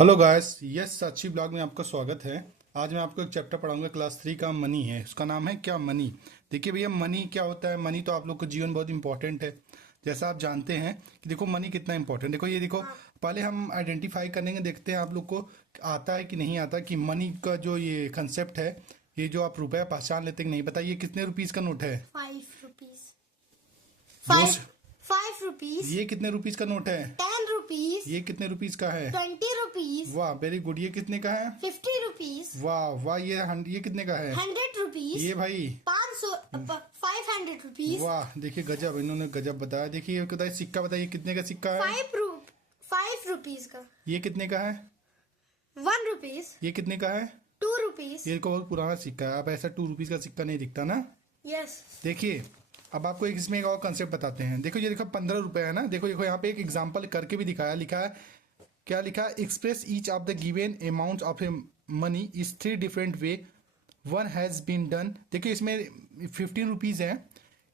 Hello guys, yes साक्षी blog में आपका स्वागत है। आज मैं आपको एक चैप्टर पढ़ाऊंगा, क्लास 3 का मनी है। उसका नाम है क्या मनी। देखिए भैया, मनी क्या होता है। मनी तो आप लोग को जीवन बहुत इंपॉर्टेंट है। जैसा आप जानते हैं कि देखो मनी कितना इंपॉर्टेंट। देखो ये देखो, पहले हम आइडेंटिफाई करेंगे, देखते हैं आप लोग को आता है कि नहीं आता कि मनी का जो ये कंसेप्ट है, ये जो आप रुपया पहचान लेते हैं कि नहीं। बताइए कितने रुपीस का नोट है। 5 रुपीज। जो 5 5 रुपीज। ये कितने रुपीस का नोट है। 10 रुपीज। ये कितने रुपीज का है। 20 रुपीज। वाह, वेरी गुड। ये कितने का है। 50 रुपीज। वाह वाह, ये कितने का है। 100 रुपीज। ये भाई 500 500 रुपीज। वाह, देखिए गजब, इन्होंने गजब बताया। देखिए ये बताइए सिक्का, बताइए कितने का सिक्का है। 5 रुपीज का। ये कितने का है। 1 रुपीज। ये कितने का है। 2 रुपीज। ये को बहुत पुराना सिक्का है। अब ऐसा 2 रुपीज का सिक्का नहीं दिखता ना। यस। देखिए अब आपको इसमें एक और कंसेप्ट बताते हैं। देखो ये देखो 15 रुपए है ना। देखो देखो यहाँ पे एक एग्जाम्पल करके भी दिखाया, लिखा है क्या लिखा है। Express each of the given amount of a money is 3 different way one has been done. देखिए इसमें 15 रुपीज है।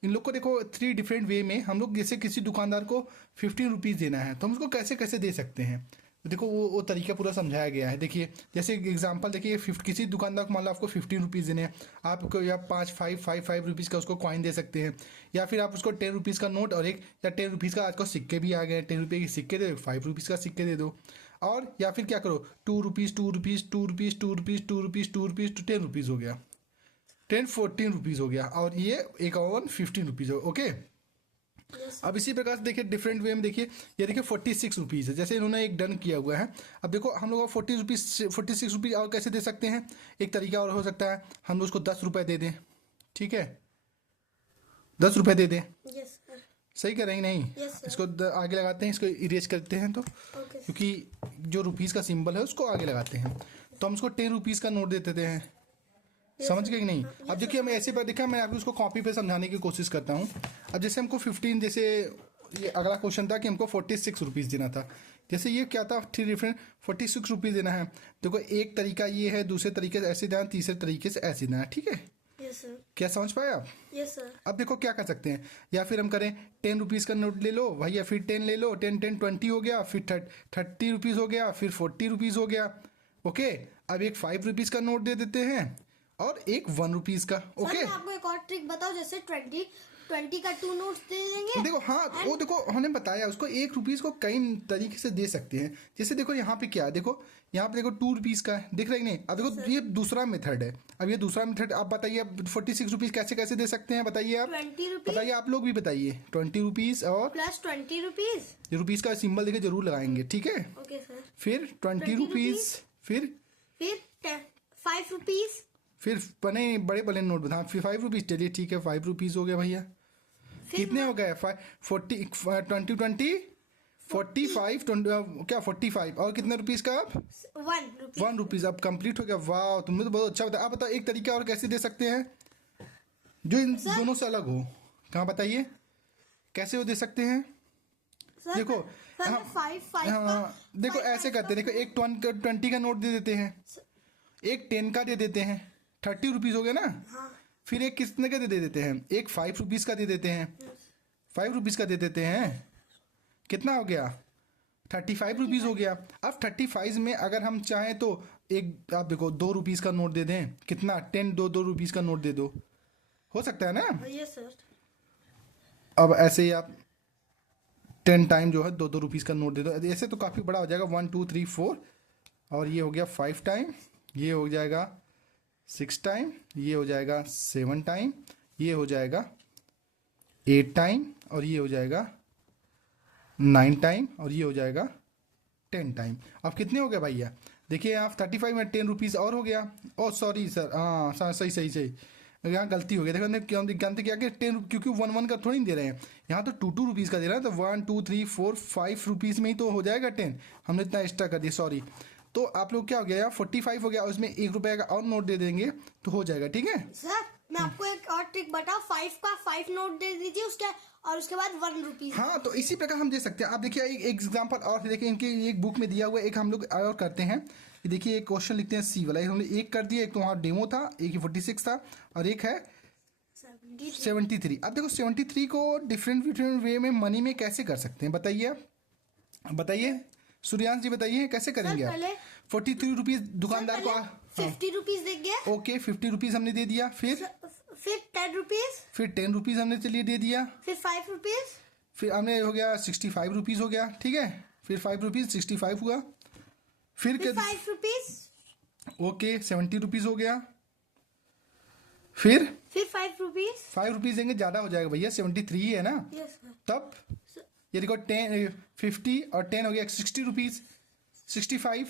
इन लोग को देखो 3 डिफरेंट वे में हम लोग, जैसे किसी दुकानदार को 15 रुपीज देना है तो हम उसको कैसे कैसे दे सकते हैं। तो देखो वो तरीका पूरा समझाया गया है। देखिए जैसे एग्जांपल देखिए, किसी दुकानदार को मान लो आपको 15 रुपीज़ देने हैं, आपको या 5 5 5 5 रुपीज़ का उसको कॉइन दे सकते हैं, या फिर आप उसको 10 रुपीज़ का नोट और एक या 10 रुपीज़ का आजकल सिक्के भी आ गए हैं, 10 रुपये के सिक्के दे दो, 5 रुपीज़ का सिक्के दे दो। और या फिर क्या करो, 2 rupees 2 rupees 2 rupees 2 rupees 2 rupees 2 rupees तो 10 रुपीज़ हो गया, 14 रुपीज़ हो गया, और ये एक और 15 रुपीज़ हो। ओके। अब इसी प्रकार से देखिए डिफरेंट वे में देखिए, ये देखिए 46 रुपीज़ है। जैसे इन्होंने एक डन किया हुआ है। अब देखो हम लोग 46 रुपीज़ और कैसे दे सकते हैं। एक तरीका और हो सकता है, हम उसको 10 रुपये दे दें। ठीक है, 10 रुपये दे दें। यस। सही करेंगे नहीं। Yes, sir. इसको आगे लगाते हैं, इसको इरेज करते हैं तो, ओके। क्योंकि जो रुपीज़ का सिंबल है उसको आगे लगाते हैं। तो हम उसको 10 रुपीज़ का नोट देते हैं। समझ गए कि नहीं। अब देखिए हमें ऐसे पर देखा, मैं आपको उसको कॉपी पे समझाने की कोशिश करता हूँ। अब जैसे हमको 15, जैसे ये अगला क्वेश्चन था कि हमको 46 रुपीज़ देना था। जैसे ये क्या था, 3 डिफरेंट 46 रुपीज़ देना है। देखो एक तरीका ये है, दूसरे तरीके से ऐसे देना, तीसरे तरीके से ऐसे देना। ठीक है, यस सर। क्या समझ पाए आप। Yes sir. अब देखो क्या कर सकते हैं, या फिर हम करें 10 रुपीज़ का नोट ले लो भाई, या फिर 10 ले लो, 10 20 हो गया, फिर 30 रुपीज़ हो गया, फिर 40 रुपीज़ हो गया। ओके। अब एक 5 रुपीज़ का नोट दे देते हैं और एक 1 रुपीज़ का। Sir okay. मैं आपको एक और ट्रिक बताऊं, जैसे 20 का 2 नोट्स दे देंगे। देखो हाँ, वो देखो हमने बताया उसको 1 रुपीज़ को कई तरीके से दे सकते हैं। जैसे देखो यहाँ पे क्या है, देखो यहाँ पे देखो 2 रुपीज़ का है, दिख रहा है कि नहीं। अब देखो ये दूसरा मेथड है। अब ये दूसरा मेथड आप बताइए, अब 46 रुपीज़ कैसे कैसे दे सकते हैं, बताइए आप। 20 रुपीज बताइए आप लोग भी बताइए। 20 रुपीज़ और प्लस 20 रुपीज। रुपीज़ का सिंबल देखिए जरूर लगाएंगे। ठीक है, ओके सर। फिर 20 रुपीज़, फिर फिर 5 रुपीज। फिर बने बड़े बड़े नोट बता, फिर 5 रुपीज़। चलिए ठीक है, 5 रुपीज हो गया भैया। फिर कितने हो गए, 40 20 45 क्या 45, और कितने रुपीज़ का अब 1 रुपीज। 1 रुपीज़ अब कंप्लीट हो गया। वाह, तुमने तो बहुत अच्छा बताया। आप बताओ एक तरीका और कैसे दे सकते हैं जो इन दोनों से अलग हो। कहाँ बताइए कैसे वो दे सकते हैं। सर देखो सर हाँ, 5 हाँ, देखो ऐसे करते हैं। देखो एक 20 का नोट दे देते हैं, एक 10 का दे देते हैं, 30 रुपीज़ हो गया ना। हाँ। फिर एक कितने का दे देते हैं, एक 5 रुपीज़ का दे देते हैं, 5 रुपीज़ का दे देते हैं। कितना हो गया, 35 रुपीज़ हो गया। अब 35 में अगर हम चाहें तो एक आप देखो 2 रुपीज़ का नोट दे दें, कितना 10 2 रुपीज़ का नोट दे दो, हो सकता है ना। Yes sir. अब ऐसे ही आप 10 टाइम जो है 2 रुपीज़ का नोट दे दो। ऐसे तो काफ़ी बड़ा हो जाएगा, 1 2 3 4, और ये हो गया 5 टाइम, ये हो जाएगा 6 टाइम, ये हो जाएगा 7 टाइम, ये हो जाएगा 8 टाइम, और ये हो जाएगा 9 टाइम, और ये हो जाएगा 10 टाइम। अब कितने हो गए भैया, देखिए आप 35 में 10 रुपीज़ और हो गया। ओ सॉरी सर, हाँ सही सही सही, यहाँ गलती हो गई। देखो हमने क्यों जानते क्या कि 10, क्योंकि 1 1 का थोड़ी नहीं दे रहे हैं, यहाँ तो 2 रुपीज़ का दे रहा है। तो 1 2 3 4 5 रुपीज़ में ही तो हो जाएगा 10। हमने इतना एक्स्ट्रा कर दिया, सॉरी। तो आप लोग क्या हो गया, 45 हो गया, और उसमें 1 रुपये का और नोट दे देंगे तो हो जाएगा। ठीक है सर मैं आपको एक और ट्रिक बताऊं, 5 का 5 नोट दे दीजिए उसके, और उसके बाद 1 रुपीज। हाँ, तो इसी प्रकार हम दे सकते हैं। आप देखिए एक एग्जांपल और देखिए, इनके एक बुक में दिया हुआ है, एक हम लोग और करते हैं। ये देखिए एक क्वेश्चन लिखते हैं सी वाला, हमने एक कर दिया, एक तो वहाँ डेमो था, एक ही 46 था, और एक है 73। अब देखो 73 को डिफरेंट डिफरेंट वे में मनी में कैसे कर सकते हैं, बताइए आप, बताइए। सूर्यांश जी बताइए कैसे करेंगे आप? पहले 43 रुपीज दुकानदार को 50 रुपीज देंगे, ओके 50 रुपीज हमने दे दिया, फिर 10 रुपीज, फिर 10 रुपीज हमने चलिए दे दिया, फिर 5 रुपीज, फिर हमने हो गया 65 रुपीज हो गया, ठीक है, फिर 5 रुपीज 65 हुआ, फिर फिर 5 रुपीज, ओके 70 रुपीज हो गया, फिर 5 रुपीज। 5 रुपीज देंगे, ज्यादा हो जाएगा भैया, 73 ही है ना, यस सर। तब ये देखो 10 50 और 10 हो गया 60 रुपीज, 65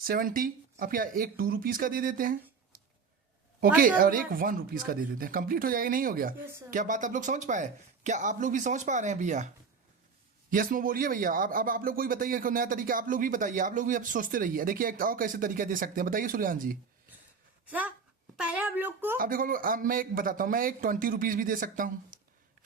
70, अब क्या एक 2 रुपीज का दे देते हैं, ओके और एक 1 रुपीज का दे देते हैं, कंप्लीट हो जाएगा, नहीं हो गया? Yes, sir. क्या बात आप लोग समझ पाए? क्या आप लोग भी समझ पा रहे हैं भैया? यस नो बोलिए भैया। अब आप लोग कोई बताइए कोई नया तरीका, आप लोग भी बताइए, आप लोग भी अब सोचते रहिए। देखिए एक और कैसे तरीका दे सकते हैं, बताइए सूर्यान जी। सर पहले हम लोग को अब देखो अब मैं एक बताता हूँ, मैं एक 20 रुपीज भी दे सकता हूँ,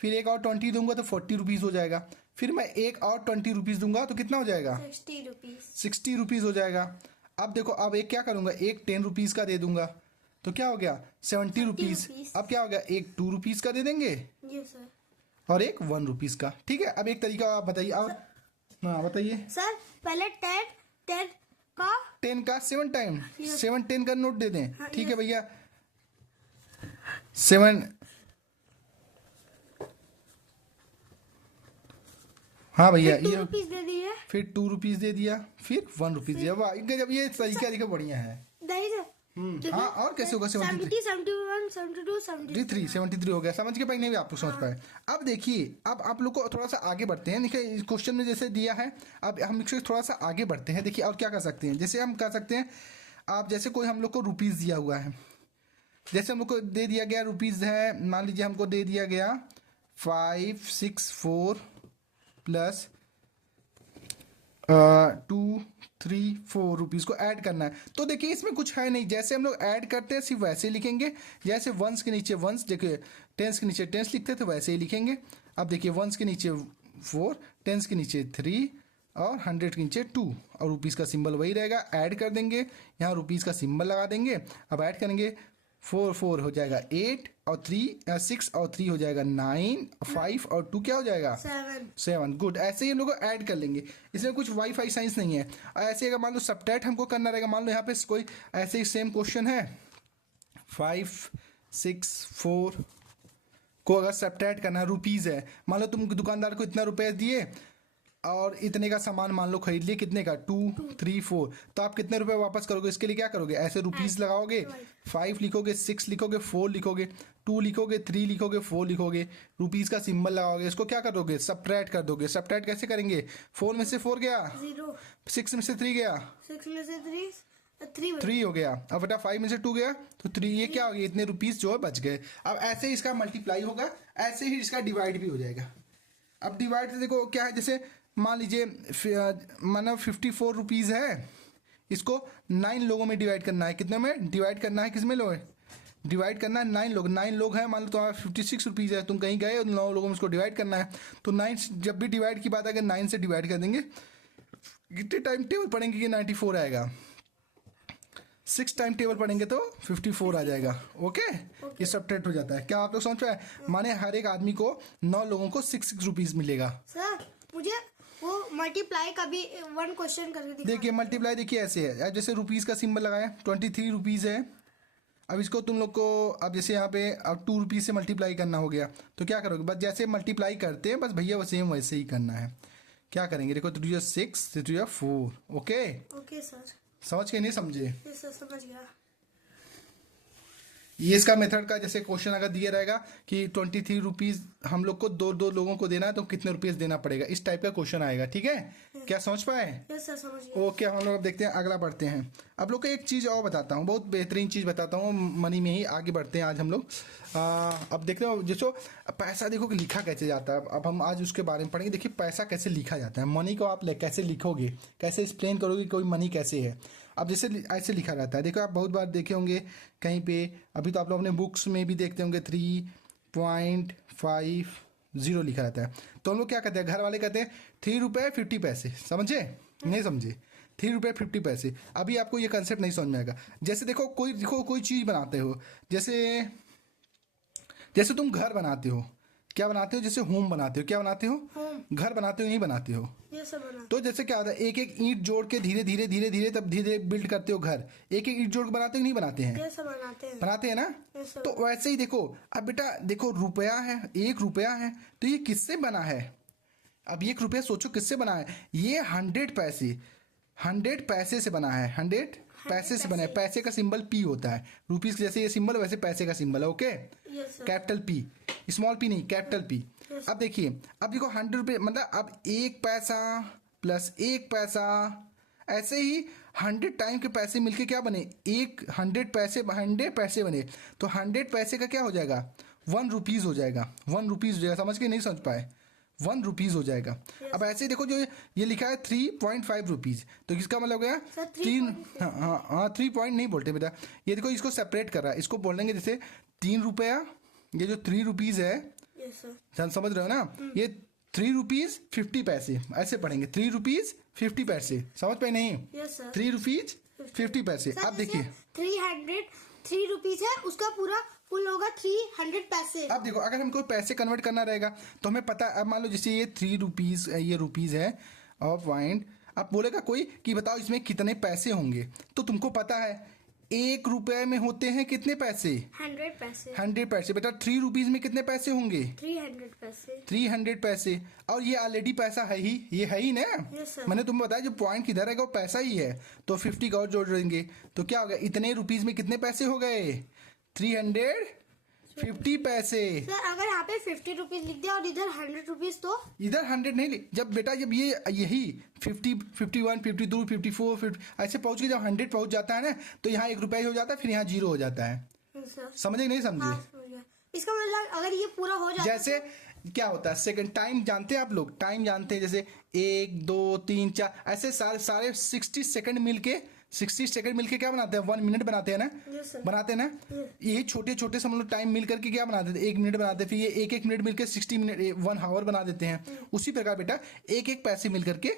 फिर एक और 20 दूंगा तो 40 रुपीज हो जाएगा, फिर मैं एक और 20 रुपीज दूंगा तो कितना हो जाएगा? 60 रुपीज। 60 रुपीज हो जाएगा। अब देखो अब एक क्या करूंगा, एक 10 रुपीज का दे दूंगा तो क्या हो गया 70 रुपीज। रुपीज। अब क्या हो गया, एक 2 रुपीज का दे देंगे यस सर। और एक 1 रुपीज का, ठीक है। अब एक तरीका आप बताइए, आप हाँ बताइए। सर पहले 10 का 10 का 7 टाइम, 7 10 का नोट दे दें, हाँ, ठीक है yes. भैया 7, हाँ भैया 2 ये रुपीज दे दिए। फिर 2 रुपीज दे दिया, फिर 1 रुपीज दिया। वाह जब ये तरीका देखो बढ़िया है। नहीं सर। हाँ और कैसे होगा 73 71 72 73 73 हो गया, समझ के पाई नहीं भी आप लोग समझ पाए। अब देखिए अब आप लोग को थोड़ा सा आगे बढ़ते हैं, देखिए इस क्वेश्चन में जैसे दिया है, अब हम इससे थोड़ा सा आगे बढ़ते हैं। देखिए और क्या कर सकते हैं, जैसे हम कर सकते हैं, आप जैसे कोई हम लोग को रुपीज दिया हुआ है, जैसे हम लोग को दे दिया गया रुपीज है, मान लीजिए हमको दे दिया गया 564 प्लस 2 3 4 रुपीज को ऐड करना है। तो देखिए इसमें कुछ है नहीं, जैसे हम लोग ऐड करते हैं सिर्फ वैसे ही लिखेंगे, जैसे वंस के नीचे वंस, देखिए टेंस के नीचे टेंस लिखते हैं तो वैसे ही लिखेंगे। अब देखिए वंस के नीचे 4, टेंस के नीचे 3 और 100 के नीचे 2 और रुपीज का सिंबल वही रहेगा। ऐड कर देंगे, यहाँ रुपीज का सिंबल लगा देंगे। अब ऐड करेंगे 4 4 हो जाएगा 8 और 3 6 और 3 हो जाएगा 9, 5 और 2 क्या हो जाएगा 7। गुड, ऐसे ही हम लोग ऐड कर लेंगे, इसमें कुछ वाईफाई साइंस नहीं है। और ऐसे अगर मान लो सबट्रैक्ट हमको करना रहेगा, मान लो यहाँ पे कोई ऐसे ही सेम क्वेश्चन है 5 6 4 को अगर सबट्रैक्ट करना है, रुपीज है, मान लो तुम दुकानदार को इतना रुपए दिए और इतने का सामान मान लो खरीद लिए, कितने का 2 3 4, तो आप कितने रुपए वापस करोगे? इसके लिए क्या करोगे, ऐसे रुपीज लगाओगे, 5 लिखोगे, 6 लिखोगे, 4 लिखोगे, 2 लिखोगे, 3 लिखोगे, 4 लिखोगे, रुपीज का सिंबल लगाओगे, इसको क्या कर दोगे, सबट्रैक्ट कर दोगे। सबट्रैक्ट कैसे करेंगे, 4 में से 4 गया, 6 में से 3 गया, 6 में से 3 3 हो गया, अब बेटा 5 में से 2 गया तो 3, ये क्या हो गया, इतने रुपीज जो है बच गए। अब ऐसे ही इसका मल्टीप्लाई होगा, ऐसे ही इसका डिवाइड भी हो जाएगा। अब डिवाइड से देखो क्या है, जैसे मान लीजिए माना 54 रुपीज है, इसको 9 लोगों में डिवाइड करना है, कितने में डिवाइड करना है, किसमें लोग डिवाइड करना है, 9 लोग हैं, मान लो तुम्हारा 56 रुपीज है, तुम कहीं गए और 9 लोगों में इसको डिवाइड करना है, तो 9 जब भी डिवाइड की बात अगर 9 से डिवाइड कर देंगे, कितने टाइम टेबल पढ़ेंगे कि 94 आएगा, 6 टाइम टेबल पढ़ेंगे तो 54 आ जाएगा। ओके ये सबट्रैक्ट हो जाता है। क्या आप लोग समझ पाए? माने हर एक आदमी को 9 लोगों को 6 रुपीज मिलेगा। सर मुझे वो मल्टीप्लाई का भी 1 क्वेश्चन करके दिखा। देखिए मल्टीप्लाई देखिए ऐसे है, अब जैसे रुपीज का सिंबल लगाया 23 रुपीज है, अब इसको तुम लोग को अब जैसे यहाँ पे अब 2 रुपीज से मल्टीप्लाई करना हो गया, तो क्या करोगे, बस जैसे मल्टीप्लाई करते हैं बस भैया वो सेम वैसे ही करना है। क्या करेंगे, देखो 3 6 3 4। ओके ओके सर, समझ के नहीं समझे? यस सर समझ गया। ये इसका मेथड का जैसे क्वेश्चन अगर दिया रहेगा कि 23 रुपीज हम लोग को दो लोगों को देना है तो कितने रुपीज देना पड़ेगा, इस टाइप का क्वेश्चन आएगा। ठीक है, क्या समझ पाए? यस सर समझ गया। ओके हम लोग अब देखते हैं, अगला बढ़ते हैं। अब लोग को एक चीज़ और बताता हूँ, बहुत बेहतरीन चीज़ बताता हूँ, मनी में ही आगे बढ़ते हैं आज हम लोग। अब देखते हो जैसो पैसा देखो कि लिखा कैसे जाता है, अब हम आज उसके बारे में पढ़ेंगे। देखिए पैसा कैसे लिखा जाता है, मनी को आप कैसे लिखोगे, कैसे एक्सप्लेन करोगे कोई मनी कैसे है। अब जैसे ऐसे लिखा रहता है, देखो आप बहुत बार देखे होंगे कहीं पे, अभी तो आप लोग अपने बुक्स में भी देखते होंगे 3.50 लिखा रहता है। तो हम लोग क्या कहते हैं, घर वाले कहते हैं 3 रुपये 50 पैसे, समझे नहीं समझे, 3 रुपये 50 पैसे। अभी आपको ये कंसेप्ट नहीं समझ में आएगा। जैसे देखो कोई चीज़ बनाते हो, जैसे तुम घर बनाते हो, क्या बनाते हो, जैसे होम बनाते हो, क्या बनाते हो, होम। घर बनाते हो, नहीं बनाते हो। ये सब बना। तो जैसे क्या होता है, एक एक ईंट जोड़ के धीरे धीरे धीरे धीरे तब धीरे धीरे बिल्ड करते हो घर। एक एक ईंट जोड़ के बनाते हो, नहीं बनाते हैं, ये सब बनाते हैं। बनाते हैं ना। ये सब। तो वैसे ही देखो, अब बेटा देखो रुपया है, 1 रुपया है, तो ये किससे बना है। अब 1 रुपया सोचो किससे बना है, ये 100 पैसे से बना है, 100 पैसे से बना है। पैसे का सिंबल पी होता है, रुपीज जैसे ये सिंबल वैसे पैसे का सिंबल है। Okay, yes sir. Capital P, small P नहीं, कैपिटल पी। Yes. अब देखिए, अब देखो 100 रुपये मतलब अब 1 पैसा प्लस 1 पैसा, ऐसे ही 100 टाइम के पैसे मिलके क्या बने, 100 पैसे बने। तो 100 पैसे का क्या हो जाएगा, 1 रुपीज हो जाएगा, 1 रुपीज हो जाएगा। समझ के नहीं समझ पाए, 1 रुपीज हो जाएगा। अब ऐसे ही देखो, जो ये लिखा है 3.5 रुपीज, तो किसका मतलब हो गया सर, 3। हाँ 3 पॉइंट नहीं बोलते बेटा, ये देखो इसको सेपरेट कर रहा है, इसको बोलेंगे जैसे 3 रुपया, ये जो 3 रुपीज है, यस सर। समझ रहे हो ना, ये 3 रुपीज 50 पैसे, ऐसे पढ़ेंगे 3 रुपीज 50 पैसे। समझ पाए नहीं, यस सर। 3 रुपीज 50 पैसे। अब देखिए, 3 रुपीज है, उसका पूरा फुल होगा 300 पैसे। अब देखो, अगर हमको पैसे कन्वर्ट करना रहेगा तो हमें पता है। अब मान लो जैसे ये 3 रुपीज, ये रुपीज है और पॉइंट, अब बोलेगा कोई कि बताओ इसमें कितने पैसे होंगे, तो तुमको पता है 1 रुपये में होते हैं कितने पैसे, 100 पैसे। 100 पैसे। बेटा 3 रुपीज में कितने पैसे होंगे, 300 पैसे। 300 पैसे। और ये ऑलरेडी पैसा है ही, ये है ही ना। Yes, sir. मैंने तुम्हें बताया जो पॉइंट किधर है वो पैसा ही है, तो 50 का और जोड़ देंगे तो क्या हो गया, इतने रुपीज में कितने पैसे हो गए, 350 पैसे। सर अगर यहाँ पे 50 रुपीज लिख दिया और इधर 100 रुपीज, तो इधर 100 नहीं लिख, जब बेटा जब ये यही 50, 51, 52, 54, 50 ऐसे पहुंच के जब 100 पहुंच जाता है ना, तो यहाँ 1 रुपया ही हो जाता है, फिर यहाँ 0 हो जाता है। सर समझे कि नहीं समझे। हाँ, समझ गया। इसका मतलब अगर ये पूरा हो जाता है, जैसे क्या होता है सेकंड टाइम, जानते हैं आप लोग टाइम जानते हैं, जैसे 1 2 3 4 ऐसे सारे 60 सेकंड मिलके 60 सेकंड मिलके क्या बनाते हैं, 1 मिनट बनाते हैं ना। Yes, sir. बनाते हैं ना। यही छोटे छोटे सब लोग टाइम मिल करके क्या बनाते थे, 1 मिनट बनाते हैं, फिर ये 1 मिनट मिलकर 60 मिनट 1 आवर बना देते हैं। उसी प्रकार बेटा 1 पैसे मिल करके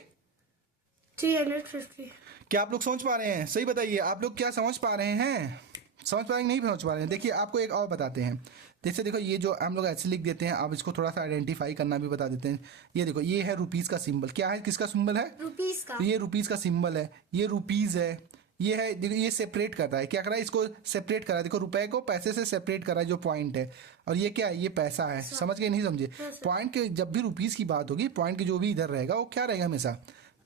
350। क्या आप लोग समझ पा रहे हैं, सही बताइए, आप लोग क्या समझ पा रहे हैं, समझ पा रहे हैं नहीं समझ पा रहे हैं। देखिए आपको एक और बताते हैं, जैसे देखो ये जो हम लोग ऐसे लिख देते हैं, आप इसको थोड़ा सा आइडेंटिफाई करना भी बता देते हैं। ये देखो, ये है रुपीज का सिंबल, क्या है, किसका सिंबल है, रुपीज का। ये रुपीज का सिंबल है, ये रुपीज है, ये है देखो, ये सेपरेट कर रहा है, क्या कर रहा है, इसको सेपरेट कर रहा है। देखो रुपए को पैसे से सेपरेट कर रहा है, जो पॉइंट है, और ये क्या है, ये पैसा है। समझ गए नहीं समझे। पॉइंट के जब भी रुपीज की बात होगी, पॉइंट के जो भी इधर रहेगा वो क्या रहेगा, हमेशा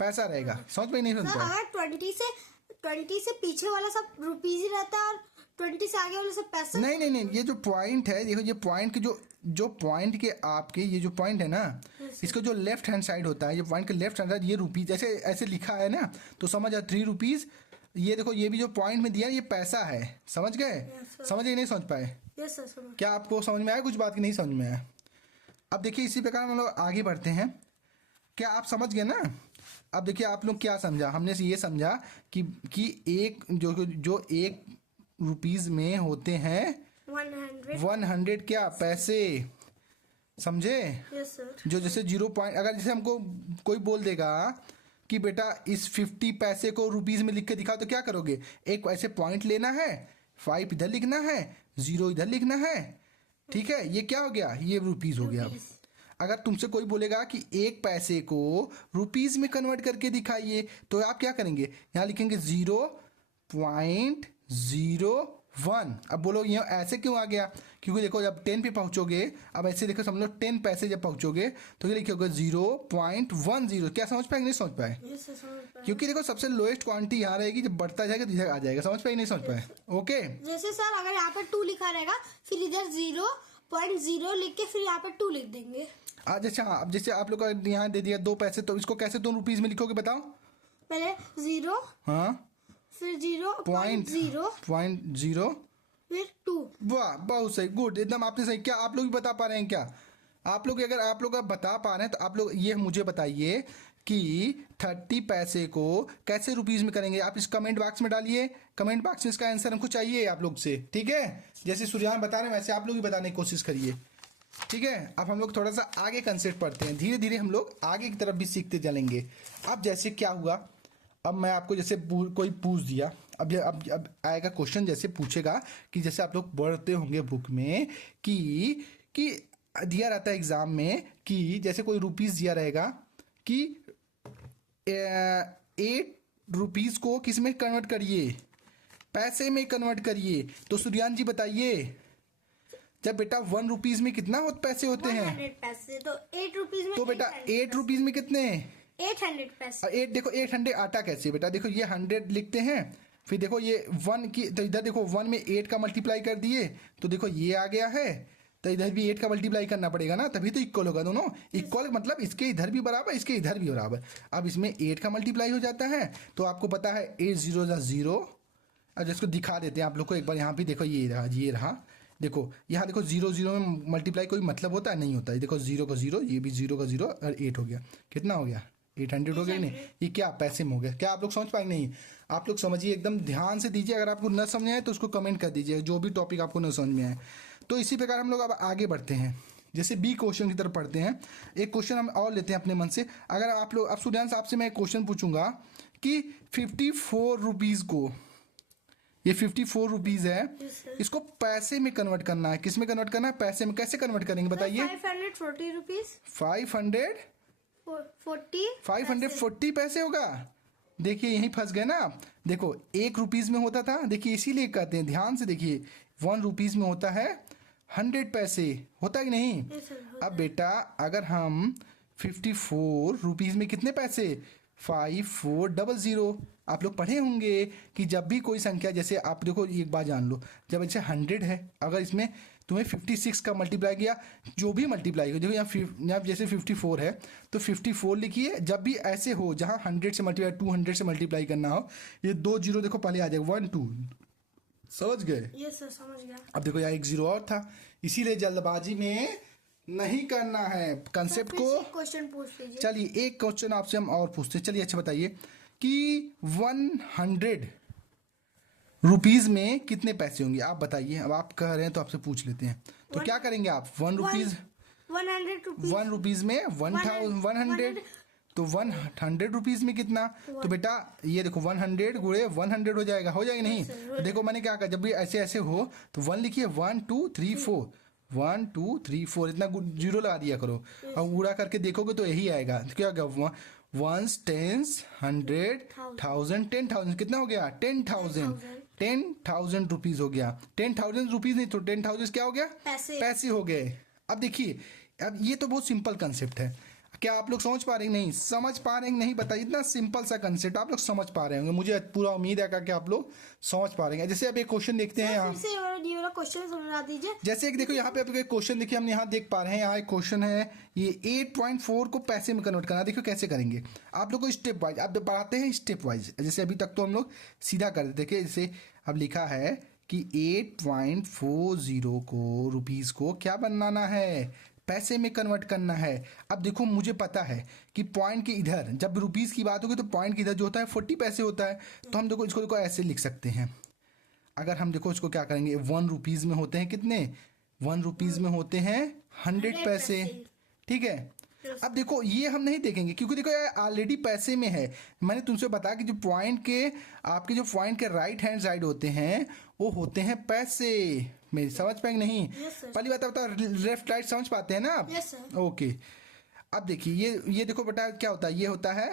पैसा रहेगा। समझ में नहीं सर समझ पाए। अगर 20 से पीछे वाला सब रुपीज ही रहता है और 20 से आगे वाला सब पैसा। नहीं नहीं नहीं, ये जो पॉइंट है, देखो ये पॉइंट के जो पॉइंट के आपके ये जो पॉइंट है ना, इसका जो लेफ्ट हैंड साइड होता है, ये पॉइंट के लेफ्ट हैंड साइड, ये रुपीज ऐसे ऐसे लिखा है ना, तो समझ आ 3 रुपीज। ये देखो, ये भी जो पॉइंट में दिया है, ये पैसा है। समझ गए, समझ गए नहीं समझ पाए। यस सर, समझ। क्या आपको समझ में आया कुछ बात की नहीं समझ में आया। अब देखिए इसी प्रकार हम लोग आगे बढ़ते हैं। क्या आप समझ गए ना। अब देखिए आप लोग क्या समझा, हमने ये समझा कि एक जो 1 रुपीज में होते हैं 100 क्या पैसे, समझे। Yes sir. जो जैसे 0 पॉइंट, अगर जैसे हमको कोई बोल देगा कि बेटा इस 50 पैसे को रुपीज में लिख के दिखाओ, तो क्या करोगे, एक ऐसे पॉइंट लेना है, 5 इधर लिखना है, 0 इधर लिखना है, ठीक है। ये क्या हो गया, ये रुपीज हो गया। अगर तुमसे कोई बोलेगा कि 1 पैसे को रुपीज में कन्वर्ट करके दिखाइए, तो आप क्या करेंगे, यहाँ लिखेंगे 0.01। अब बोलो ये ऐसे क्यों आ गया, क्योंकि देखो जब 10 पे पहुंचोगे, अब ऐसे देखो समझ लो 10 पैसे जब पहुंचोगे तो ये लिखोगे 0.10। क्या समझ पाएंगे, नहीं समझ पाए। यस सर, समझ पाया। क्योंकि देखो सबसे लोएस्ट क्वांटिटी यहाँ रहेगी, जब बढ़ता जाएगा तो इधर आ जाएगा। समझ पाए नहीं समझ पाए। ओके, जैसे सर अगर यहाँ पे 2 लिखा रहेगा, फिर इधर 0.0 लिख के फिर यहाँ पे 2 लिख देंगे। आज अच्छा, अब जैसे आप लोग का यहाँ दे दिया 2 पैसे, तो इसको कैसे 2 रुपीज में लिखोगे बताओ। पहले 0, हाँ, फिर 0.0, फिर 2। वाह बहुत सही, गुड, एकदम आपने सही। क्या आप लोग भी बता पा रहे हैं क्या, आप लोग अगर आप लोग बता पा रहे हैं तो आप लोग ये मुझे बताइए कि 30 पैसे को कैसे रुपीज में करेंगे। आप इस कमेंट बॉक्स में डालिए, कमेंट बॉक्स में इसका आंसर हमको चाहिए आप लोग से, ठीक है। जैसे सूर्यान बता रहे हैं वैसे आप लोग भी बताने की कोशिश करिए, ठीक है। अब हम लोग थोड़ा सा आगे कंसेप्ट पढ़ते हैं, धीरे धीरे हम लोग आगे की तरफ भी सीखते चलेंगे। अब जैसे क्या हुआ, अब मैं आपको जैसे कोई पूछ दिया, अब आएगा क्वेश्चन, जैसे पूछेगा कि जैसे आप लोग पढ़ते होंगे बुक में कि दिया रहता है एग्जाम में कि जैसे कोई रुपीस दिया रहेगा कि 8 रुपीस को किस में कन्वर्ट करिए, पैसे में कन्वर्ट करिए। तो सूर्यान जी बताइए, जब बेटा 1 रुपीस में कितना पैसे होते हैं? 100 पैसे। तो 8 रुपीज में तो बेटा 8 रुपीस में कितने? 800 पैसे। 8 देखो 800 आता कैसे बेटा? देखो ये 100 लिखते हैं, फिर देखो ये 1 की, तो इधर देखो 1 में 8 का मल्टीप्लाई कर दिए तो देखो ये आ गया है, तो इधर भी 8 का मल्टीप्लाई करना पड़ेगा ना, तभी तो इक्वल होगा। दोनों इक्वल मतलब इसके इधर भी बराबर, इसके इधर भी बराबर। अब इसमें 8 का मल्टीप्लाई हो जाता है, तो आपको पता है 8 0 0। अब जिसको दिखा देते हैं आप लोग को एक बार, यहाँ भी देखो ये रहा देखो, यहाँ देखो 0 0 में मल्टीप्लाई कोई मतलब होता है? नहीं होता है। देखो 0 का 0, ये भी 0 का 0 और 8 हो गया, कितना हो गया? 800 हो गया। नहीं, ये क्या पैसे में हो गया? क्या आप लोग समझ पाएंगे? नहीं, आप लोग समझिए, एकदम ध्यान से दीजिए। अगर आपको न समझ आए तो उसको कमेंट कर दीजिए, जो भी टॉपिक आपको न समझ में आए। तो इसी प्रकार हम लोग अब आगे बढ़ते हैं, जैसे बी क्वेश्चन की तरफ पढ़ते हैं। एक क्वेश्चन हम और लेते हैं अपने मन से। अगर आप लोग, अब सूर्यांश आपसे मैं एक क्वेश्चन पूछूंगा कि 54 रुपीज़ को, ये 54 रुपीज़ है, इसको पैसे में कन्वर्ट करना है। किस में कन्वर्ट करना है? पैसे में। कैसे कन्वर्ट करेंगे बताइए? 540 रुपीज। 540 पैसे होगा। देखिए यहीं फंस गए ना आप। देखो 1 रुपीज़ में होता था, देखिए इसीलिए कहते हैं, ध्यान से देखिए, 1 रुपीज़ में होता है 100 पैसे, होता है कि नहीं? अब बेटा अगर हम 54 रुपीज़ में कितने पैसे? 5400। आप लोग पढ़े होंगे कि जब भी कोई संख्या, जैसे आप देखो एक बात जान लो, जब ऐसे 100 है, अगर इसमें तुम्हें 56 का मल्टीप्लाई किया, जो भी मल्टीप्लाई हो, देखो यहाँ जैसे 54 है तो 54 लिखिए। जब भी ऐसे हो जहाँ 100 से मल्टीप्लाई, 200 से मल्टीप्लाई करना हो, ये 2 जीरो देखो पहले आ जाएगा, 1 2, समझ गए? यस सर, समझ गया। अब देखो यहाँ 1 0 और था, इसीलिए जल्दबाजी में नहीं करना है कंसेप्ट को। क्वेश्चन पूछ लीजिए। चलिए एक क्वेश्चन आपसे हम और पूछते हैं। चलिए अच्छा बताइए कि 100 रुपीज में कितने पैसे होंगे? आप बताइए। अब आप कह रहे हैं तो आपसे पूछ लेते हैं, तो क्या करेंगे आप? 1 रुपीज, 1 रुपीज में 100, तो 100 रुपीज में कितना? तो बेटा ये देखो 100 गुणे 100 हो जाएगा, हो जाएगा नहीं? तो देखो मैंने क्या कहा, जब भी ऐसे ऐसे हो तो 1 लिखिए, 1 2 3 4, 1 2 3 4, इतना जीरो लगा दिया करो। अब उड़ा करके देखोगे तो यही आएगा। तो क्या होगा? 1 10 100 1000 10,000, कितना हो गया? 10,000। 10,000 रुपीज हो गया। 10,000 रुपीज नहीं तो 10,000 क्या हो गया? पैसे हो गए। अब देखिए, अब ये तो बहुत सिंपल कंसेप्ट है। क्या आप लोग समझ पा रहे हैं? नहीं समझ पा रहे हैं? नहीं बताइए। इतना सिंपल सा कंसेप्ट आप लोग समझ पा रहे होंगे, मुझे पूरा उम्मीद है कि आप लोग समझ पा रहे हैं। जैसे अब एक क्वेश्चन देखते हैं यहाँ, क्वेश्चन समझा दीजिए। जैसे एक देखो यहाँ पे आप एक क्वेश्चन देखिए, हम यहाँ देख पा रहे हैं, यहाँ एक क्वेश्चन है, ये 8.4 को पैसे में कन्वर्ट करना। देखो कैसे करेंगे आप लोग को, स्टेप वाइज आप बढ़ाते हैं, स्टेप वाइज। जैसे अभी तक तो हम लोग सीधा कर देते थे, जैसे अब लिखा है कि 8.40 को रुपीज़ को क्या बनाना है? पैसे में कन्वर्ट करना है। अब देखो मुझे पता है कि पॉइंट के इधर, जब रुपीज़ की बात होगी तो पॉइंट के इधर जो होता है 40 पैसे होता है, तो हम देखो इसको ऐसे लिख सकते हैं। अगर हम देखो इसको क्या करेंगे, 1 रुपीज़ में होते हैं कितने? 1 रुपीज़ में होते हैं 100 पैसे, ठीक है? अब देखो ये हम नहीं देखेंगे क्योंकि देखो ये ऑलरेडी पैसे में है। मैंने तुमसे बताया कि जो पॉइंट के, आपके जो पॉइंट के राइट हैंड साइड होते हैं वो होते हैं पैसे। मेरी समझ पाएंगे नहीं? पहली बात बताओ, लेफ्ट राइट समझ पाते हैं ना आप? Yes sir. ओके। अब देखिए ये देखो बेटा क्या होता है, ये होता है